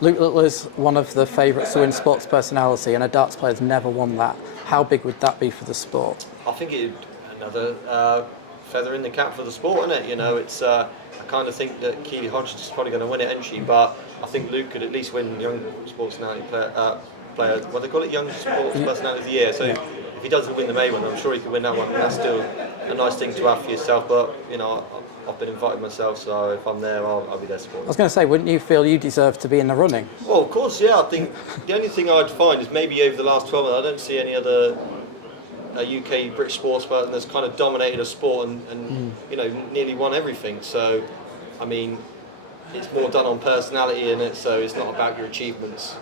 Luke Littler's one of the favourites to win sports personality, and a darts player's never won that. How big would that be for the sport? I think it's another feather in the cap for the sport, isn't it? You know, it's I kind of think that Keely Hodgson is probably going to win it, isn't she? But I think Luke could at least win Young Sports Personality player. What they call it, Young Sports Personality of the Year. So if he doesn't win the May one, I'm sure he could win that one. And that's still a nice thing to have for yourself. But you know, I've been invited myself, so if I'm there, I'll be there supporting. I was going to say, wouldn't you feel you deserve to be in the running? Well, of course, yeah. I think the only thing I'd find is maybe over the last 12 months, I don't see any other UK British sportsperson that's kind of dominated a sport and you know, nearly won everything. So, I mean, it's more done on personality in it, so it's not about your achievements.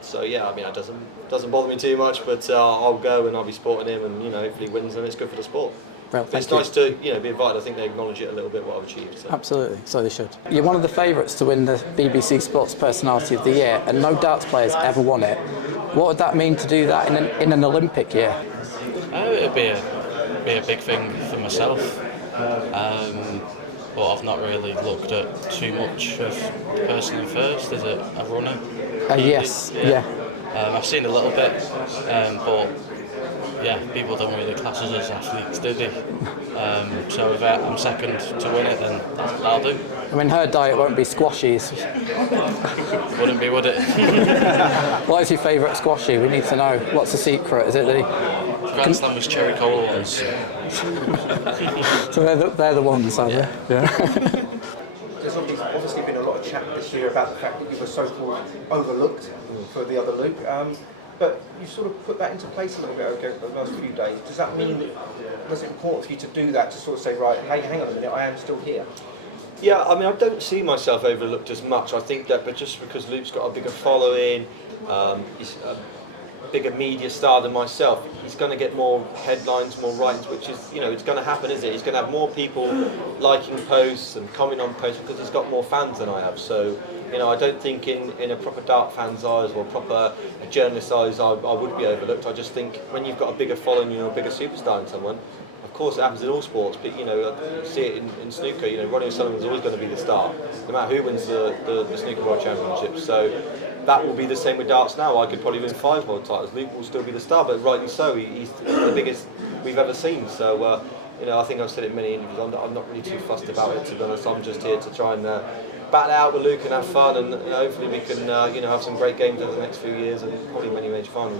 So yeah, I mean, it doesn't bother me too much, but I'll go and I'll be supporting him, and you know, hopefully he wins, and it's good for the sport. Well, it's nice to be invited. I think they acknowledge it a little bit what I've achieved. So. Absolutely, so they should. You're one of the favourites to win the BBC Sports Personality of the Year, and no darts players ever won it. What would that mean to do that in an Olympic year? It'd be a big thing for myself, but I've not really looked at too much of personally first. Is it a runner? Yes, yeah. I've seen a little bit, but yeah, people don't really class us as athletes, do they? So if I'm second to win it, then that'll do. I mean, her diet won't be squashies. Wouldn't be, would it? What is your favourite squashy? We need to know. What's the secret? Is it the Grand Slam was cherry cola ones. So they're the ones, are they? Yeah. There's obviously been a lot of chat this year about the fact that you were so-called overlooked for the other Luke. But you sort of put that into place a little bit over the last few days. Does that mean, was it important for you to do that, to sort of say, right, hey, hang on a minute, I am still here? Yeah, I mean, I don't see myself overlooked as much. I think that, but just because Luke's got a bigger following, he's a bigger media star than myself, he's going to get more headlines, more writings, which is, you know, it's going to happen, is it? He's going to have more people liking posts and commenting on posts because he's got more fans than I have. So, you know, I don't think in a proper dart fan's eyes or proper journalist's eyes I would be overlooked. I just think when you've got a bigger following, you're a bigger superstar in someone. Of course, it happens in all sports, but you know, you see it in snooker. You know, Ronnie O'Sullivan's always going to be the star, no matter who wins the snooker world championship. So that will be the same with darts now. I could probably win 5 world titles. Luke will still be the star, but rightly so. He's the biggest we've ever seen. So you know, I think I've said it in many interviews. I'm not really too fussed about it, to be honest. I'm just here to try and battle out with Luke and have fun, and hopefully we can you know, have some great games over the next few years and probably many major finals.